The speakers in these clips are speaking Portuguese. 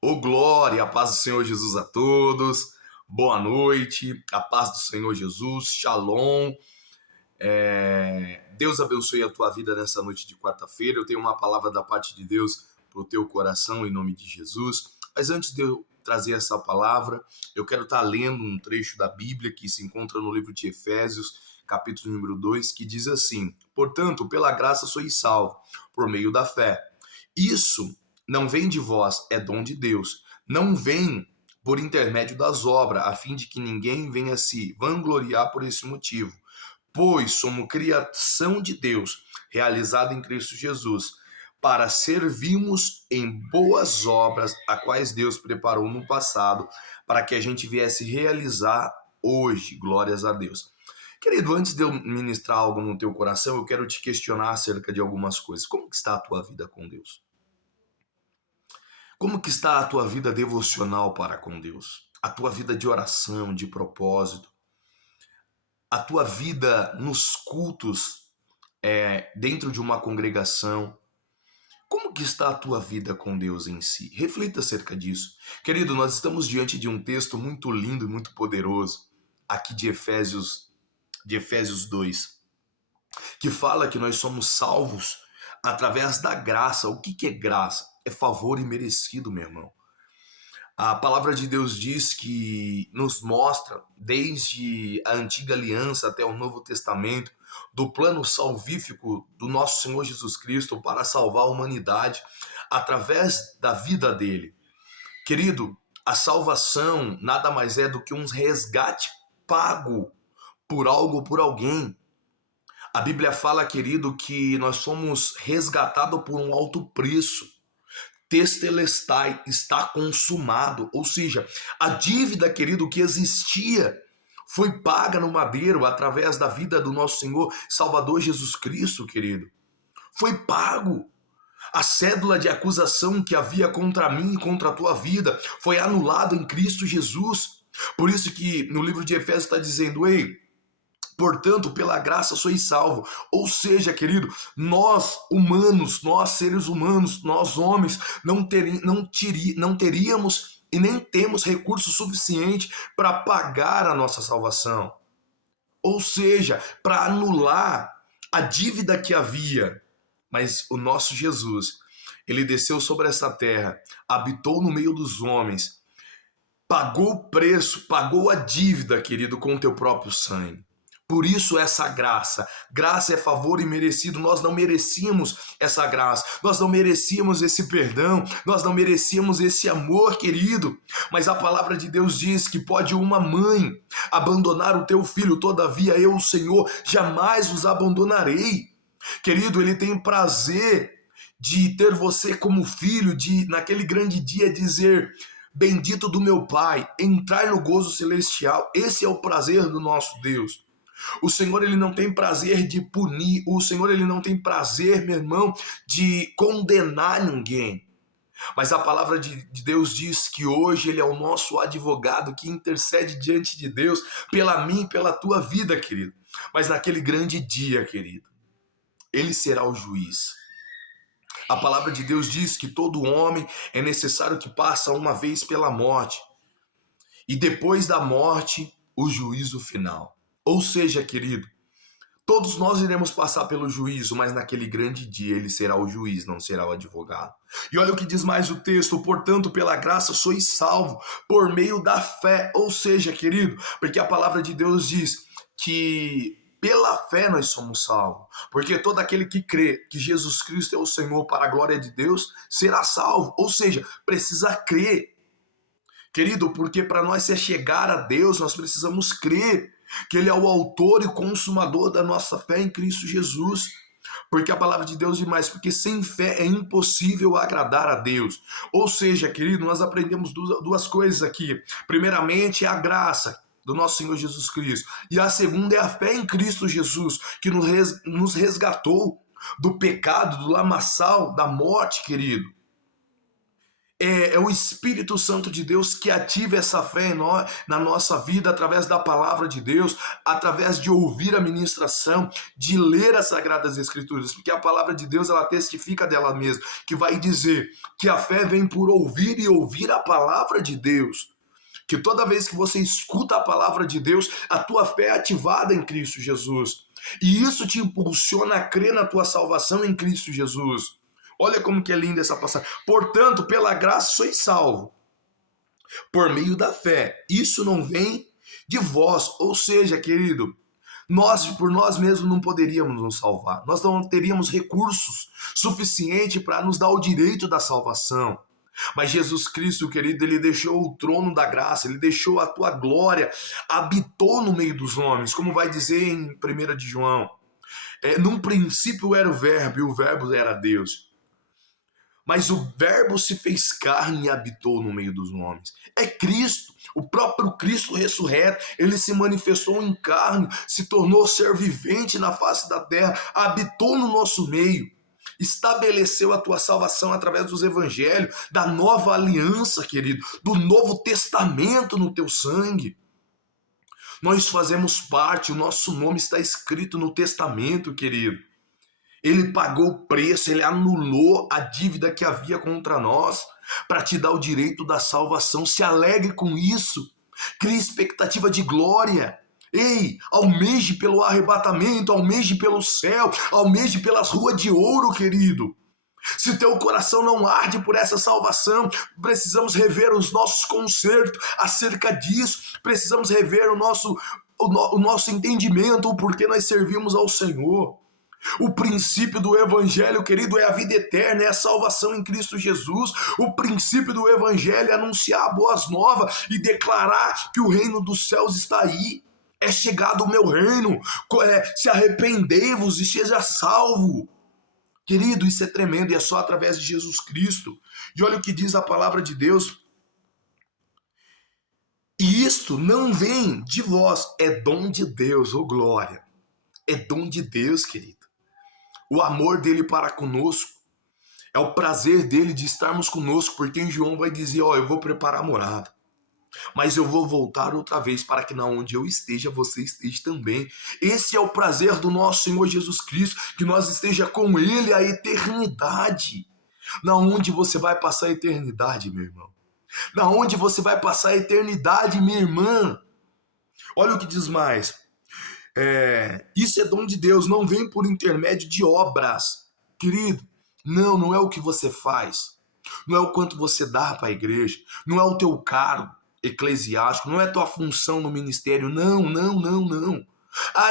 Ô glória, a paz do Senhor Jesus a todos. Boa noite, a paz do Senhor Jesus, shalom. Deus abençoe a tua vida nessa noite de quarta-feira. Eu tenho uma palavra da parte de Deus para o teu coração, em nome de Jesus. Mas antes de eu trazer essa palavra, eu quero estar lendo um trecho da Bíblia que se encontra no livro de Efésios, capítulo número 2, que diz assim: Portanto, pela graça sois salvos, por meio da fé. Isso não vem de vós, é dom de Deus. Não vem por intermédio das obras, a fim de que ninguém venha se vangloriar por esse motivo. Pois somos criação de Deus, realizada em Cristo Jesus, para servirmos em boas obras, a quais Deus preparou no passado, para que a gente viesse realizar hoje. Glórias a Deus. Querido, antes de eu ministrar algo no teu coração, eu quero te questionar acerca de algumas coisas. Como que está a tua vida com Deus? Como que está a tua vida devocional para com Deus? A tua vida de oração, de propósito? A tua vida nos cultos, dentro de uma congregação? Como que está a tua vida com Deus em si? Reflita acerca disso. Querido, nós estamos diante de um texto muito lindo e muito poderoso, aqui de Efésios 2, que fala que nós somos salvos através da graça. O que é graça? É favor imerecido, meu irmão. A palavra de Deus diz que nos mostra, desde a antiga aliança até o Novo Testamento, do plano salvífico do nosso Senhor Jesus Cristo para salvar a humanidade através da vida dele. Querido, a salvação nada mais é do que um resgate pago por algo, por alguém. A Bíblia fala, querido, que nós somos resgatados por um alto preço. Testelestai, está consumado. Ou seja, a dívida, querido, que existia foi paga no madeiro através da vida do nosso Senhor Salvador Jesus Cristo, querido. Foi pago. A cédula de acusação que havia contra mim e contra a tua vida foi anulada em Cristo Jesus. Por isso que no livro de Efésios está dizendo: ei, portanto, pela graça sois salvo. Ou seja, querido, nós humanos, nós seres humanos, nós homens, não teríamos e nem temos recurso suficiente para pagar a nossa salvação. Ou seja, para anular a dívida que havia. Mas o nosso Jesus, ele desceu sobre essa terra, habitou no meio dos homens, pagou o preço, pagou a dívida, querido, com o teu próprio sangue. Por isso essa graça. Graça é favor imerecido. Nós não merecíamos essa graça. Nós não merecíamos esse perdão. Nós não merecíamos esse amor, querido. Mas a palavra de Deus diz que pode uma mãe abandonar o teu filho. Todavia eu, o Senhor, jamais vos abandonarei. Querido, ele tem prazer de ter você como filho, de naquele grande dia dizer: bendito do meu Pai, entrar no gozo celestial. Esse é o prazer do nosso Deus. O Senhor, ele não tem prazer de punir. O Senhor, ele não tem prazer, meu irmão, de condenar ninguém. Mas a palavra de Deus diz que hoje ele é o nosso advogado que intercede diante de Deus pela mim e pela tua vida, querido. Mas naquele grande dia, querido, ele será o juiz. A palavra de Deus diz que todo homem é necessário que passe uma vez pela morte. E depois da morte, o juízo final. Ou seja, querido, todos nós iremos passar pelo juízo, mas naquele grande dia ele será o juiz, não será o advogado. E olha o que diz mais o texto: portanto, pela graça sois salvo, por meio da fé. Ou seja, querido, porque a palavra de Deus diz que pela fé nós somos salvos. Porque todo aquele que crê que Jesus Cristo é o Senhor para a glória de Deus, será salvo. Ou seja, precisa crer. Querido, porque para nós se chegar a Deus, nós precisamos crer que ele é o autor e consumador da nossa fé em Cristo Jesus. Porque a palavra de Deus diz mais: porque sem fé é impossível agradar a Deus. Ou seja, querido, nós aprendemos duas coisas aqui. Primeiramente, é a graça do nosso Senhor Jesus Cristo. E a segunda é a fé em Cristo Jesus, que nos resgatou do pecado, do lamaçal, da morte, querido. É o Espírito Santo de Deus que ativa essa fé em nós, na nossa vida, através da palavra de Deus, através de ouvir a ministração, de ler as Sagradas Escrituras, porque a palavra de Deus, ela testifica dela mesma, que vai dizer que a fé vem por ouvir e ouvir a palavra de Deus. Que toda vez que você escuta a palavra de Deus, a tua fé é ativada em Cristo Jesus. E isso te impulsiona a crer na tua salvação em Cristo Jesus. Olha como que é linda essa passagem. Portanto, pela graça sois salvo, por meio da fé. Isso não vem de vós. Ou seja, querido, nós por nós mesmos não poderíamos nos salvar. Nós não teríamos recursos suficientes para nos dar o direito da salvação. Mas Jesus Cristo, querido, ele deixou o trono da graça, ele deixou a tua glória, habitou no meio dos homens, como vai dizer em 1 de João. Num princípio era o verbo, e o verbo era Deus. Mas o verbo se fez carne e habitou no meio dos homens. É Cristo, o próprio Cristo ressurreto, ele se manifestou em carne, se tornou ser vivente na face da terra, habitou no nosso meio, estabeleceu a tua salvação através dos evangelhos, da nova aliança, querido, do novo testamento no teu sangue. Nós fazemos parte, o nosso nome está escrito no testamento, querido. Ele pagou o preço, ele anulou a dívida que havia contra nós para te dar o direito da salvação. Se alegre com isso, crie expectativa de glória. Ei, almeje pelo arrebatamento, almeje pelo céu, almeje pelas ruas de ouro, querido. Se teu coração não arde por essa salvação, precisamos rever os nossos concertos acerca disso, precisamos rever o nosso entendimento, o porquê nós servimos ao Senhor. O princípio do evangelho, querido, é a vida eterna, é a salvação em Cristo Jesus. O princípio do evangelho é anunciar boas novas e declarar que o reino dos céus está aí. É chegado o meu reino, se arrependei-vos e seja salvo. Querido, isso é tremendo e é só através de Jesus Cristo. E olha o que diz a palavra de Deus. E isto não vem de vós, é dom de Deus, ô glória. É dom de Deus, querido. O amor dele para conosco, é o prazer dele de estarmos conosco, porque em João vai dizer, eu vou preparar a morada, mas eu vou voltar outra vez para que na onde eu esteja, você esteja também. Esse é o prazer do nosso Senhor Jesus Cristo, que nós esteja com ele a eternidade. Na onde você vai passar a eternidade, meu irmão? Na onde você vai passar a eternidade, minha irmã? Olha o que diz mais. Isso é dom de Deus, não vem por intermédio de obras. Querido, não é o que você faz, não é o quanto você dá para a igreja, não é o teu cargo eclesiástico, não é a tua função no ministério, não.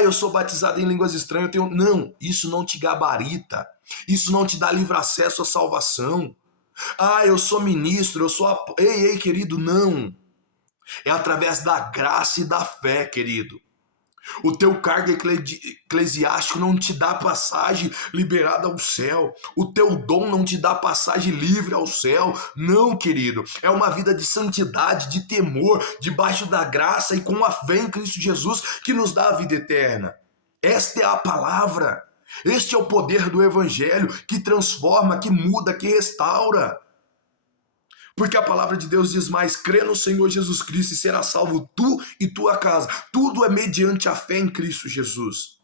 Eu sou batizado em línguas estranhas, Não, isso não te gabarita, isso não te dá livre acesso à salvação. Eu sou ministro, eu sou... Ei, querido, não. É através da graça e da fé, querido. O teu cargo eclesiástico não te dá passagem liberada ao céu. O teu dom não te dá passagem livre ao céu. Não, querido. É uma vida de santidade, de temor, debaixo da graça e com a fé em Cristo Jesus que nos dá a vida eterna. Esta é a palavra. Este é o poder do evangelho que transforma, que muda, que restaura. Porque a palavra de Deus diz mais, crê no Senhor Jesus Cristo e será salvo tu e tua casa. Tudo é mediante a fé em Cristo Jesus.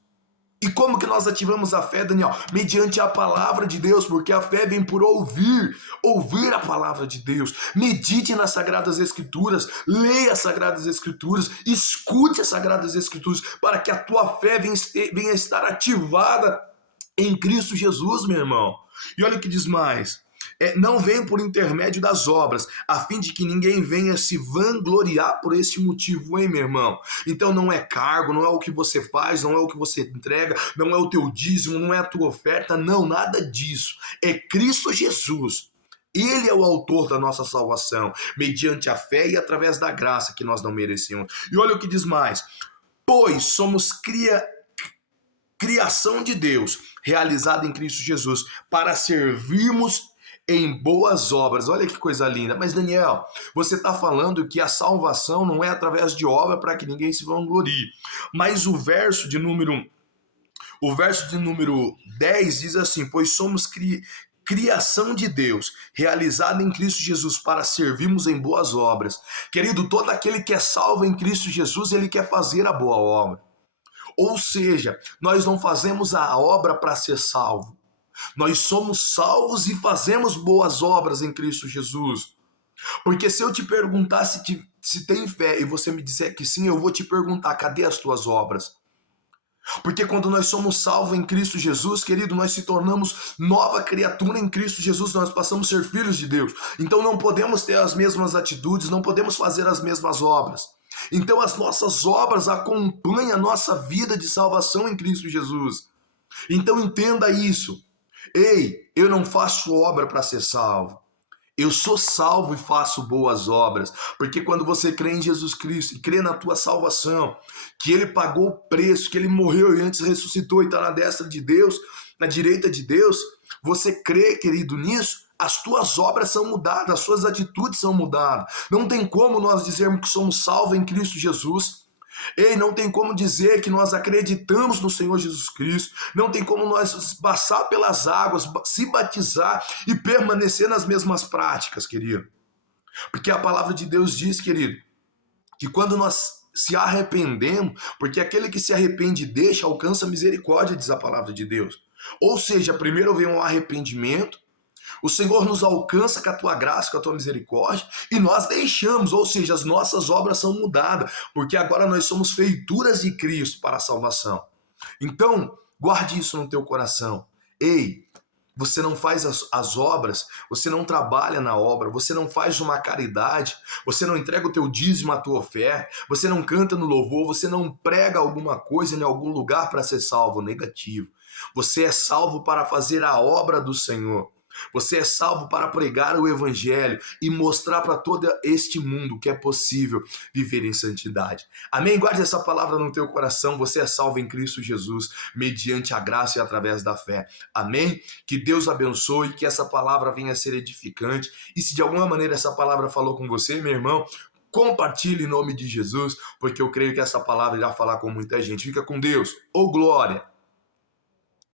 E como que nós ativamos a fé, Daniel? Mediante a palavra de Deus, porque a fé vem por ouvir a palavra de Deus. Medite nas Sagradas Escrituras, leia as Sagradas Escrituras, escute as Sagradas Escrituras, para que a tua fé venha estar ativada em Cristo Jesus, meu irmão. E olha o que diz mais. Não vem por intermédio das obras, a fim de que ninguém venha se vangloriar por esse motivo, hein, meu irmão? Então não é cargo, não é o que você faz, não é o que você entrega, não é o teu dízimo, não é a tua oferta, não, nada disso. É Cristo Jesus. Ele é o autor da nossa salvação, mediante a fé e através da graça que nós não merecemos. E olha o que diz mais. Pois somos criação de Deus, realizada em Cristo Jesus, para servirmos em boas obras. Olha que coisa linda. Mas Daniel, você está falando que a salvação não é através de obra para que ninguém se vanglorie. Mas o verso de número 10 diz assim, pois somos criação de Deus, realizada em Cristo Jesus para servirmos em boas obras. Querido, todo aquele que é salvo em Cristo Jesus, ele quer fazer a boa obra. Ou seja, nós não fazemos a obra para ser salvo. Nós somos salvos e fazemos boas obras em Cristo Jesus. Porque se eu te perguntar se tem fé e você me disser que sim, eu vou te perguntar, cadê as tuas obras? Porque quando nós somos salvos em Cristo Jesus, querido, nós se tornamos nova criatura em Cristo Jesus, nós passamos a ser filhos de Deus. Então não podemos ter as mesmas atitudes, não podemos fazer as mesmas obras. Então as nossas obras acompanham a nossa vida de salvação em Cristo Jesus. Então entenda isso. Ei, eu não faço obra para ser salvo. Eu sou salvo e faço boas obras, porque quando você crê em Jesus Cristo e crê na tua salvação, que Ele pagou o preço, que Ele morreu e antes ressuscitou e está na destra de Deus, na direita de Deus, você crê, querido, nisso, as tuas obras são mudadas, as suas atitudes são mudadas. Não tem como nós dizermos que somos salvos em Cristo Jesus. Ei, não tem como dizer que nós acreditamos no Senhor Jesus Cristo, não tem como nós passar pelas águas, se batizar e permanecer nas mesmas práticas, querido. Porque a palavra de Deus diz, querido, que quando nós se arrependemos, porque aquele que se arrepende e deixa, alcança misericórdia, diz a palavra de Deus. Ou seja, primeiro vem um arrependimento, o Senhor nos alcança com a tua graça, com a tua misericórdia, e nós deixamos, ou seja, as nossas obras são mudadas, porque agora nós somos feituras de Cristo para a salvação. Então, guarde isso no teu coração. Ei, você não faz as obras, você não trabalha na obra, você não faz uma caridade, você não entrega o teu dízimo, a tua oferta, você não canta no louvor, você não prega alguma coisa em algum lugar para ser salvo. Negativo. Você é salvo para fazer a obra do Senhor. Você é salvo para pregar o evangelho e mostrar para todo este mundo que é possível viver em santidade. Amém? Guarde essa palavra no teu coração. Você é salvo em Cristo Jesus, mediante a graça e através da fé. Amém? Que Deus abençoe, que essa palavra venha a ser edificante. E se de alguma maneira essa palavra falou com você, meu irmão, compartilhe em nome de Jesus, porque eu creio que essa palavra irá falar com muita gente. Fica com Deus. Ô glória!